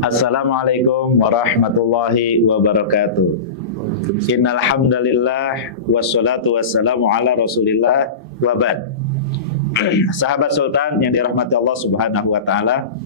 Assalamualaikum warahmatullahi wabarakatuh. Innal hamdalillah wassalatu wassalamu ala Rasulillah wa ba'd. Sahabat Sultan yang dirahmati Allah Subhanahu wa taala,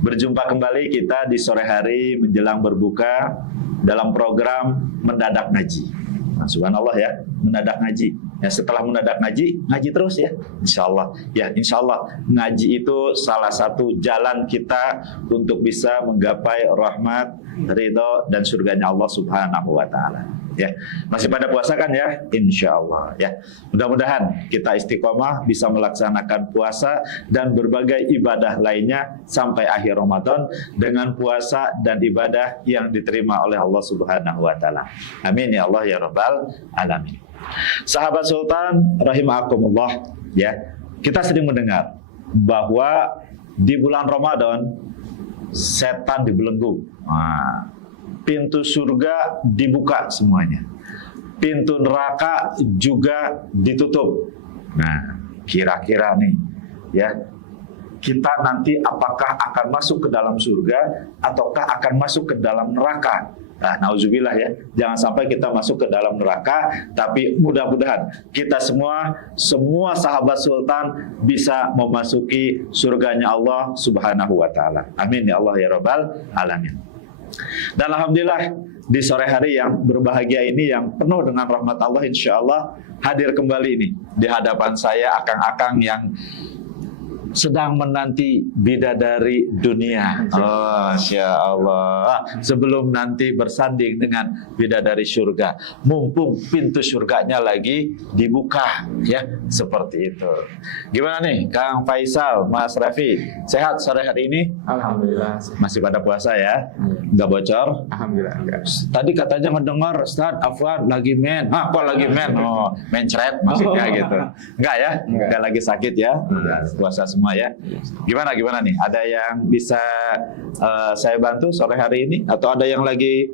berjumpa kembali kita di sore hari menjelang berbuka dalam program Mendadak Ngaji. Nah, subhanallah ya, mendadak ngaji. Ya, setelah mendadak ngaji, ngaji terus ya, insya Allah. Ya, insya Allah ngaji itu salah satu jalan kita untuk bisa menggapai rahmat, ridho dan surganya Allah Subhanahu wa taala. Ya, masih pada puasa kan ya? Insya Allah ya. Mudah-mudahan kita istiqomah bisa melaksanakan puasa dan berbagai ibadah lainnya sampai akhir Ramadan dengan puasa dan ibadah yang diterima oleh Allah Subhanahu wa taala. Amin ya Allah ya rabbal alamin. Sahabat Sultan rahimakumullah, ya, kita sering mendengar bahwa di bulan Ramadan setan dibelenggu. Nah, pintu surga dibuka semuanya. Pintu neraka juga ditutup. Nah, kira-kira nih, ya, kita nanti apakah akan masuk ke dalam surga ataukah akan masuk ke dalam neraka? Nah, nauzubillah ya, jangan sampai kita masuk ke dalam neraka, tapi mudah-mudahan kita semua sahabat Sultan bisa memasuki surganya Allah Subhanahu wa taala. Amin ya Allah ya rabbal alamin. Dan alhamdulillah di sore hari yang berbahagia ini yang penuh dengan rahmat Allah, insya Allah hadir kembali ini di hadapan saya akang-akang yang sedang menanti bidadari dunia. Oh, Masya Allah. Sebelum nanti bersanding dengan bidadari surga, mumpung pintu surganya lagi dibuka, ya, seperti itu. Gimana nih Kang Faisal, Mas Raffi, sehat sore hari ini? Alhamdulillah. Masih pada puasa ya? Nggak bocor? Alhamdulillah enggak. Tadi katanya mendengar Ustaz Afwan lagi men. Ah, kok lagi men? Oh, mencret maksudnya gitu. Enggak ya? Enggak lagi sakit ya? Puasa semua ya. Gimana nih? Ada yang bisa saya bantu sore hari ini? Atau ada yang lagi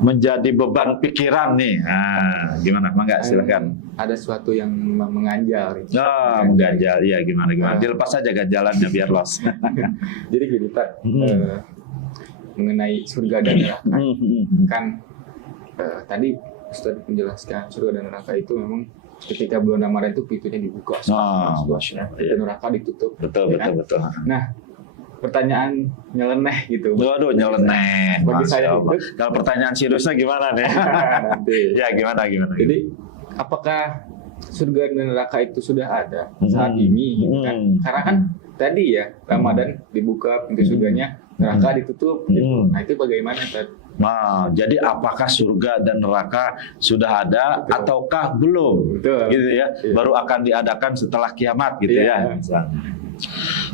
menjadi beban pikiran nih? Nah, gimana? Mangga silakan. Ada sesuatu yang mengganjal. Oh, mengganjal. Iya, gimana? Dilepas saja ganjalannya biar los. Jadi gini, Pak. Mengenai surga dan neraka. Kan tadi Ustaz menjelaskan surga dan neraka itu memang ketika bulan Ramadan itu pintunya dibuka, pintu neraka ditutup. Betul. Nah, pertanyaan nyeleneh gitu. Waduh, nyeleneh. Bagi saya itu, kalau pertanyaan seriusnya gimana nih? nanti. Ya, gimana? Jadi, apakah surga dan neraka itu sudah ada saat ini? Gitu kan? Karena kan tadi ya Ramadan dibuka pintu surganya, neraka ditutup. Gitu. Nah, itu bagaimana tadi? Nah, jadi apakah surga dan neraka sudah ada ataukah belum? Betul. Gitu ya. Baru akan diadakan setelah kiamat gitu ya.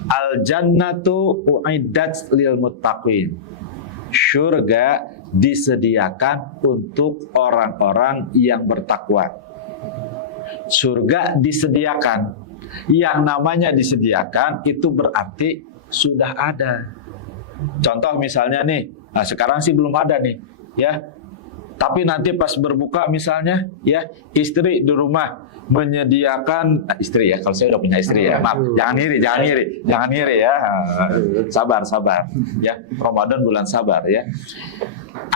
Al jannatu uiddat lil muttaqin. Surga disediakan untuk orang-orang yang bertakwa. Surga disediakan. Yang namanya disediakan itu berarti sudah ada. Contoh misalnya nih, nah sekarang sih belum ada nih, ya. Tapi nanti pas berbuka misalnya, ya, istri di rumah menyediakan istri ya. Kalau saya udah punya istri ya, maaf, jangan iri ya. Sabar. Ya, Ramadan bulan sabar ya.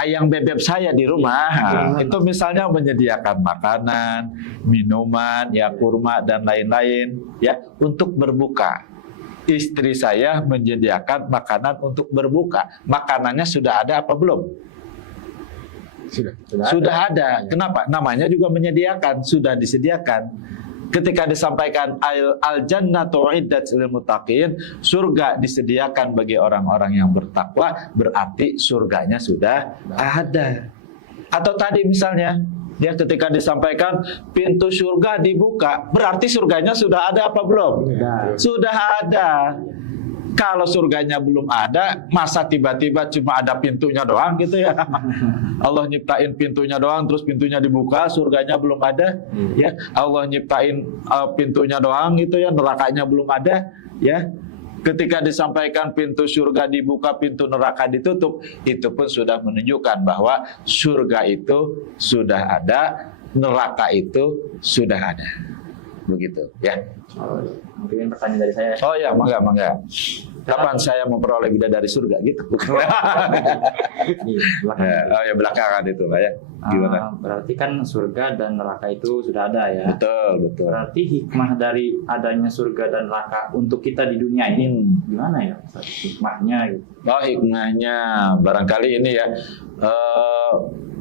Ayang bebek saya di rumah, itu misalnya menyediakan makanan, minuman, ya, kurma dan lain-lain, ya, untuk berbuka. Istri saya menyediakan makanan untuk berbuka. Makanannya sudah ada apa belum? Sudah ada. Kenapa? Namanya juga menyediakan, sudah disediakan. Ketika disampaikan al-jannatu uiddat lil muttaqin, surga disediakan bagi orang-orang yang bertakwa, berarti surganya sudah ada. Atau tadi misalnya, ya, ketika disampaikan pintu surga dibuka, berarti surganya sudah ada apa belum? Sudah ada. Kalau surganya belum ada, masa tiba-tiba cuma ada pintunya doang gitu ya? Allah nyiptain pintunya doang, terus pintunya dibuka, surganya belum ada. Ya, Allah nyiptain pintunya doang gitu ya, nerakanya belum ada. Ya, ketika disampaikan pintu surga dibuka, pintu neraka ditutup, itu pun sudah menunjukkan bahwa surga itu sudah ada, neraka itu sudah ada. Begitu ya. Mungkin pertanyaan dari saya. Oh ya, mangga. Kapan saya memperoleh bidadari surga gitu? Oh ya belakangan itu Pak ya. Gimana? Berarti kan surga dan neraka itu sudah ada ya. Betul. Berarti hikmah dari adanya surga dan neraka untuk kita di dunia ini gimana ya? Hikmahnya gitu. Oh hikmahnya barangkali ini ya.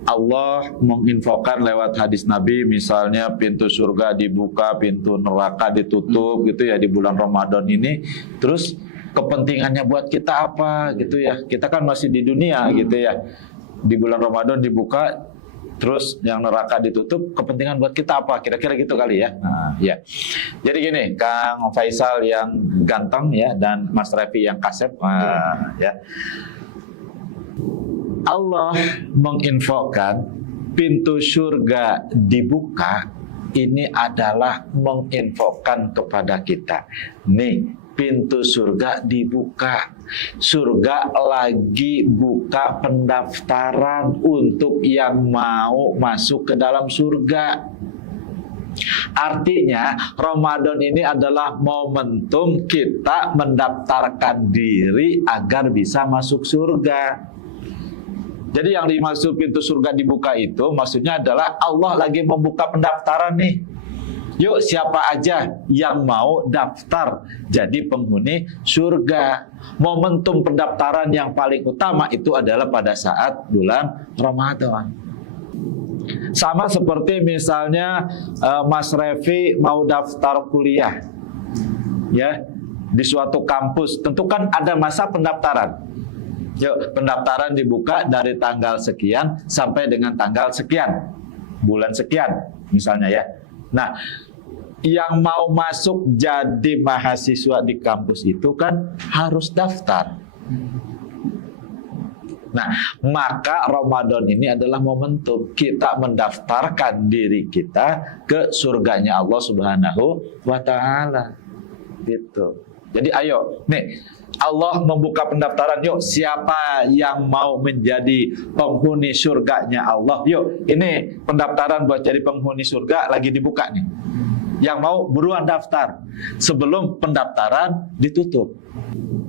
Allah menginfokan lewat hadis Nabi, misalnya pintu surga dibuka, pintu neraka ditutup gitu ya di bulan Ramadan ini. Terus kepentingannya buat kita apa gitu ya? Kita kan masih di dunia gitu ya. Di bulan Ramadan dibuka, terus yang neraka ditutup, kepentingan buat kita apa? Kira-kira gitu kali ya. Nah, ya. Jadi gini, Kang Faisal yang ganteng ya dan Mas Revi yang kasep, ya. Allah menginfokan pintu surga dibuka, ini adalah menginfokan kepada kita. Nih, pintu surga dibuka. Surga lagi buka pendaftaran untuk yang mau masuk ke dalam surga. Artinya Ramadan ini adalah momentum kita mendaftarkan diri agar bisa masuk surga. Jadi yang dimaksud pintu surga dibuka itu maksudnya adalah Allah lagi membuka pendaftaran nih. Yuk siapa aja yang mau daftar jadi penghuni surga. Momentum pendaftaran yang paling utama itu adalah pada saat bulan Ramadan. Sama seperti misalnya Mas Revi mau daftar kuliah ya di suatu kampus, tentu kan ada masa pendaftaran. Yuk, pendaftaran dibuka dari tanggal sekian sampai dengan tanggal sekian, bulan sekian misalnya ya. Nah, yang mau masuk jadi mahasiswa di kampus itu kan harus daftar. Nah, maka Ramadan ini adalah momentum kita mendaftarkan diri kita ke surganya Allah Subhanahu wa Ta'ala. Gitu. Jadi ayo, nih Allah membuka pendaftaran, yuk siapa yang mau menjadi penghuni surganya Allah. Yuk, ini pendaftaran buat jadi penghuni surga lagi dibuka nih. Yang mau buruan daftar sebelum pendaftaran ditutup.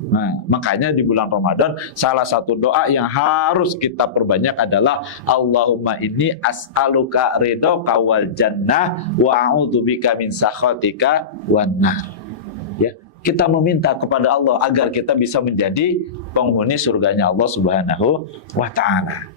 Nah, makanya di bulan Ramadan salah satu doa yang harus kita perbanyak adalah Allahumma inni as'aluka ridhoka wal jannah wa a'udzubika min sakhatika wan nar. Ya, kita meminta kepada Allah agar kita bisa menjadi penghuni surganya Allah Subhanahu wa Ta'ala.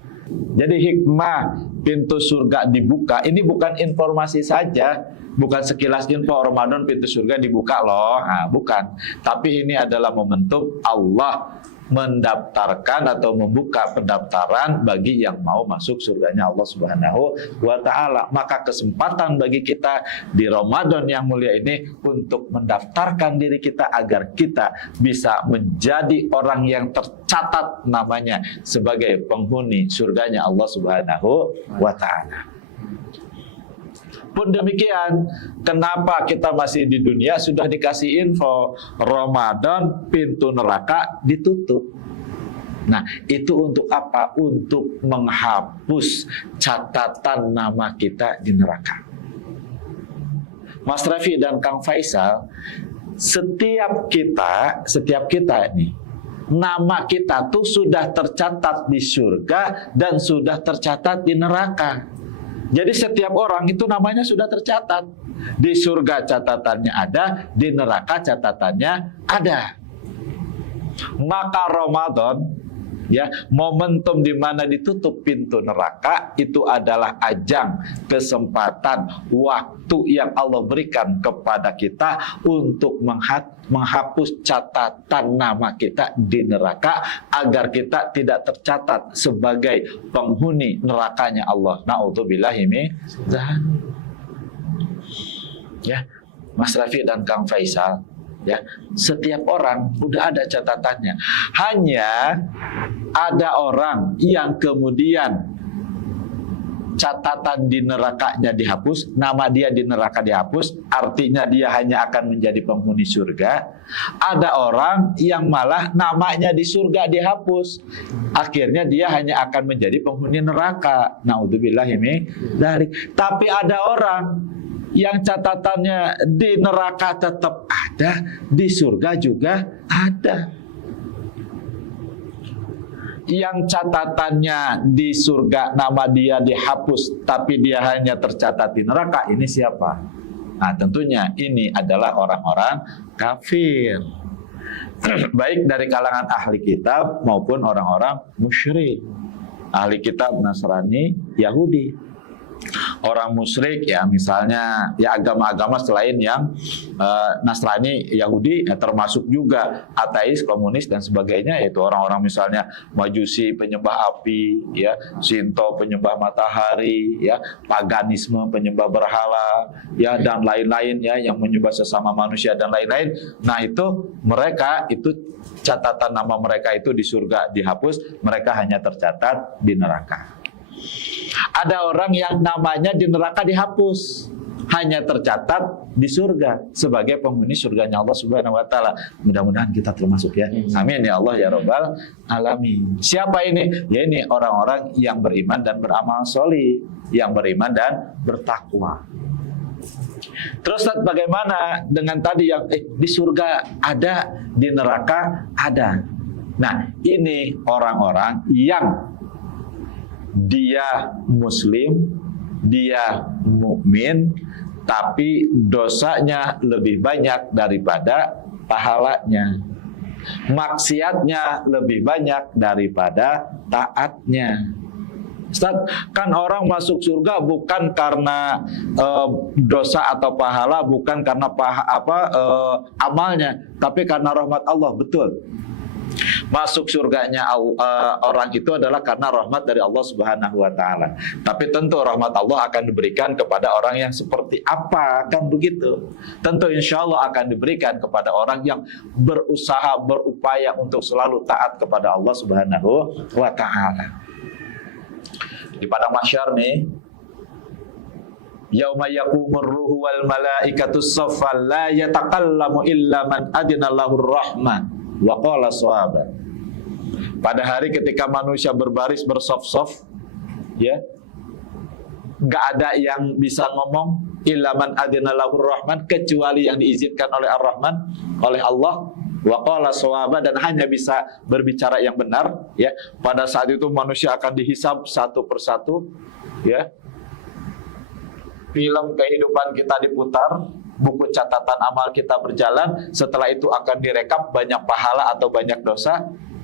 Jadi hikmah pintu surga dibuka ini bukan informasi saja, bukan sekilas info Ramadan pintu surga dibuka loh, nah, bukan. Tapi ini adalah momentum Allah mendaftarkan atau membuka pendaftaran bagi yang mau masuk surganya Allah Subhanahu wa Ta'ala. Maka kesempatan bagi kita di Ramadan yang mulia ini untuk mendaftarkan diri kita agar kita bisa menjadi orang yang tercatat namanya sebagai penghuni surganya Allah Subhanahu wa Ta'ala. Pun demikian, kenapa kita masih di dunia sudah dikasih info Ramadan pintu neraka ditutup. Nah, itu untuk apa? Untuk menghapus catatan nama kita di neraka. Mas Revi dan Kang Faisal, setiap kita ini nama kita tuh sudah tercatat di surga dan sudah tercatat di neraka. Jadi setiap orang itu namanya sudah tercatat. Di surga catatannya ada, di neraka catatannya ada. Maka Ramadan, ya, momentum di mana ditutup pintu neraka itu adalah ajang kesempatan waktu yang Allah berikan kepada kita untuk menghapus catatan nama kita di neraka agar kita tidak tercatat sebagai penghuni nerakanya Allah. Na'udzubillahi min dzalik. Ya, Mas Rafi dan Kang Faisal, ya, setiap orang udah ada catatannya. Hanya ada orang yang kemudian catatan di nerakanya dihapus, nama dia di neraka dihapus, artinya dia hanya akan menjadi penghuni surga. Ada orang yang malah namanya di surga dihapus, akhirnya dia hanya akan menjadi penghuni neraka. Naudzubillahi min dzalik. Tapi ada orang yang catatannya di neraka tetap ada, di surga juga ada. yang catatannya di surga nama dia dihapus tapi dia hanya tercatat di neraka, ini siapa? Nah, tentunya ini adalah orang-orang kafir. Baik dari kalangan ahli kitab maupun orang-orang musyrik. Ahli kitab Nasrani, Yahudi. Orang musyrik ya misalnya ya agama-agama selain yang Nasrani, Yahudi ya, termasuk juga ateis, komunis dan sebagainya, yaitu orang-orang misalnya Majusi penyembah api, ya Shinto penyembah matahari, ya paganisme penyembah berhala, ya dan lain-lain ya yang menyembah sesama manusia dan lain-lain. Nah itu mereka itu catatan nama mereka itu di surga dihapus, mereka hanya tercatat di neraka. Ada orang yang namanya di neraka dihapus, hanya tercatat di surga sebagai penghuni surganya Allah Subhanahu wa taala. Mudah-mudahan kita termasuk ya. Amin ya Allah ya rabbal alamin. Siapa ini? Ya ini orang-orang yang beriman dan beramal sholih, yang beriman dan bertakwa. Terus bagaimana dengan tadi yang di surga ada, di neraka ada. Nah, ini orang-orang yang dia muslim, dia mukmin, tapi dosanya lebih banyak daripada pahalanya. Maksiatnya lebih banyak daripada taatnya. Ustaz, kan orang masuk surga bukan karena dosa atau pahala, bukan karena amalnya, tapi karena rahmat Allah. Betul. Masuk surganya orang itu adalah karena rahmat dari Allah Subhanahu wa taala. Tapi tentu rahmat Allah akan diberikan kepada orang yang seperti apa, kan begitu. Tentu insya Allah akan diberikan kepada orang yang berusaha, berupaya untuk selalu taat kepada Allah Subhanahu wa taala. Di padang mahsyar nih, yauma yaqumur ruhu wal malaikatu saffan la yatakallamu illa man adina lahur rahman wa qala shawaba. Pada hari ketika manusia berbaris bersaf-saf, ya, nggak ada yang bisa ngomong illa man adina lahur rahman, kecuali yang diizinkan oleh Ar-Rahman, oleh Allah. Wa qala shawaba, dan hanya bisa berbicara yang benar, ya. Pada saat itu manusia akan dihisab satu persatu, ya. Film kehidupan kita diputar, buku catatan amal kita berjalan, setelah itu akan direkap banyak pahala atau banyak dosa.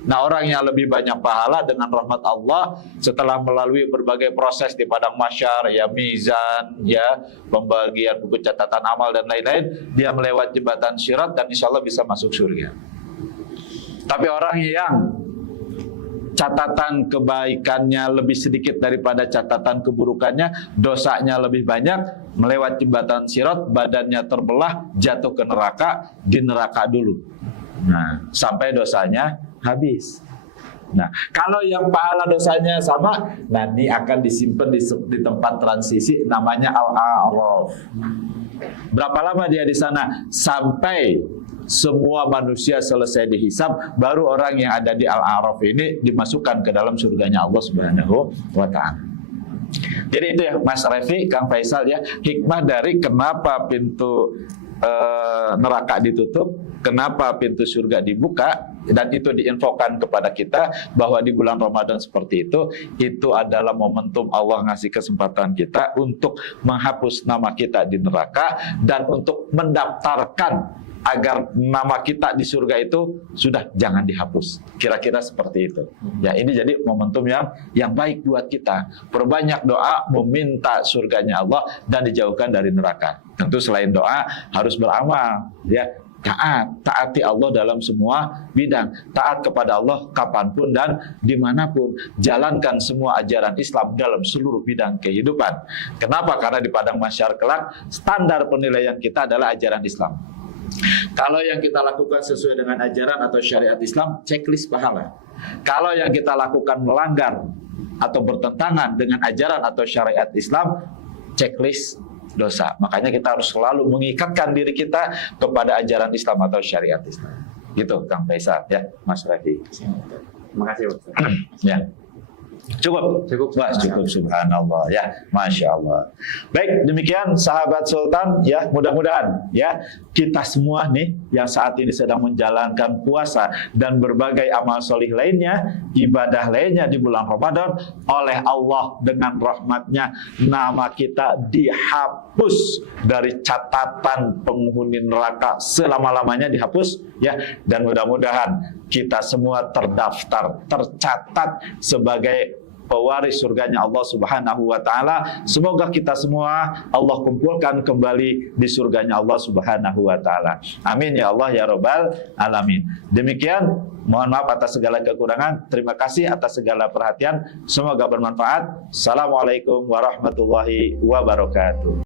Nah, orang yang lebih banyak pahala dengan rahmat Allah setelah melalui berbagai proses di padang mahsyar, ya mizan, ya pembagian buku catatan amal dan lain-lain, dia melewati jembatan Sirat dan insya Allah bisa masuk surga. Tapi orang yang catatan kebaikannya lebih sedikit daripada catatan keburukannya, dosanya lebih banyak, melewati jembatan Sirat, badannya terbelah, jatuh ke neraka, di neraka dulu. Nah, sampai dosanya habis. Nah, kalau yang pahala dosanya sama, nanti akan disimpan di tempat transisi namanya Al-A'raf. Berapa lama dia di sana? Sampai semua manusia selesai dihisab, baru orang yang ada di Al-A'raf ini dimasukkan ke dalam surganya Allah Subhanahu wa taala. Jadi itu ya Mas Revi, Kang Faisal ya, hikmah dari kenapa pintu neraka ditutup, kenapa pintu surga dibuka, dan itu diinfokan kepada kita bahwa di bulan Ramadan seperti itu adalah momentum Allah ngasih kesempatan kita untuk menghapus nama kita di neraka dan untuk mendaftarkan agar nama kita di surga itu sudah jangan dihapus. Kira-kira seperti itu. Ya, ini jadi momentum yang baik buat kita. Perbanyak doa meminta surganya Allah dan dijauhkan dari neraka. Tentu selain doa harus beramal, ya. Taati Allah dalam semua bidang. Taat kepada Allah kapanpun dan dimanapun. Jalankan semua ajaran Islam dalam seluruh bidang kehidupan. Kenapa? Karena di padang mahsyar kelak standar penilaian kita adalah ajaran Islam. Kalau yang kita lakukan sesuai dengan ajaran atau syariat Islam, checklist pahala. Kalau yang kita lakukan melanggar atau bertentangan dengan ajaran atau syariat Islam, checklist dosa. Makanya kita harus selalu mengikatkan diri kita kepada ajaran Islam atau syariat Islam. Gitu Kang Faisal ya, Mas Revi. Terima kasih Ustaz. Ya. Cukup. Wah, cukup, subhanallah ya, masya Allah. Baik, demikian sahabat Sultan ya, mudah-mudahan ya kita semua nih yang saat ini sedang menjalankan puasa dan berbagai amal solih lainnya, ibadah lainnya di bulan Ramadan, oleh Allah dengan rahmatnya nama kita dihapus dari catatan penghuni neraka, selama-lamanya dihapus ya. Dan mudah-mudahan kita semua terdaftar, tercatat sebagai pewaris surganya Allah Subhanahu wa taala. Semoga kita semua Allah kumpulkan kembali di surganya Allah Subhanahu wa taala. Amin ya Allah ya rabbal alamin. Demikian, mohon maaf atas segala kekurangan. Terima kasih atas segala perhatian. Semoga bermanfaat. Assalamualaikum warahmatullahi wabarakatuh.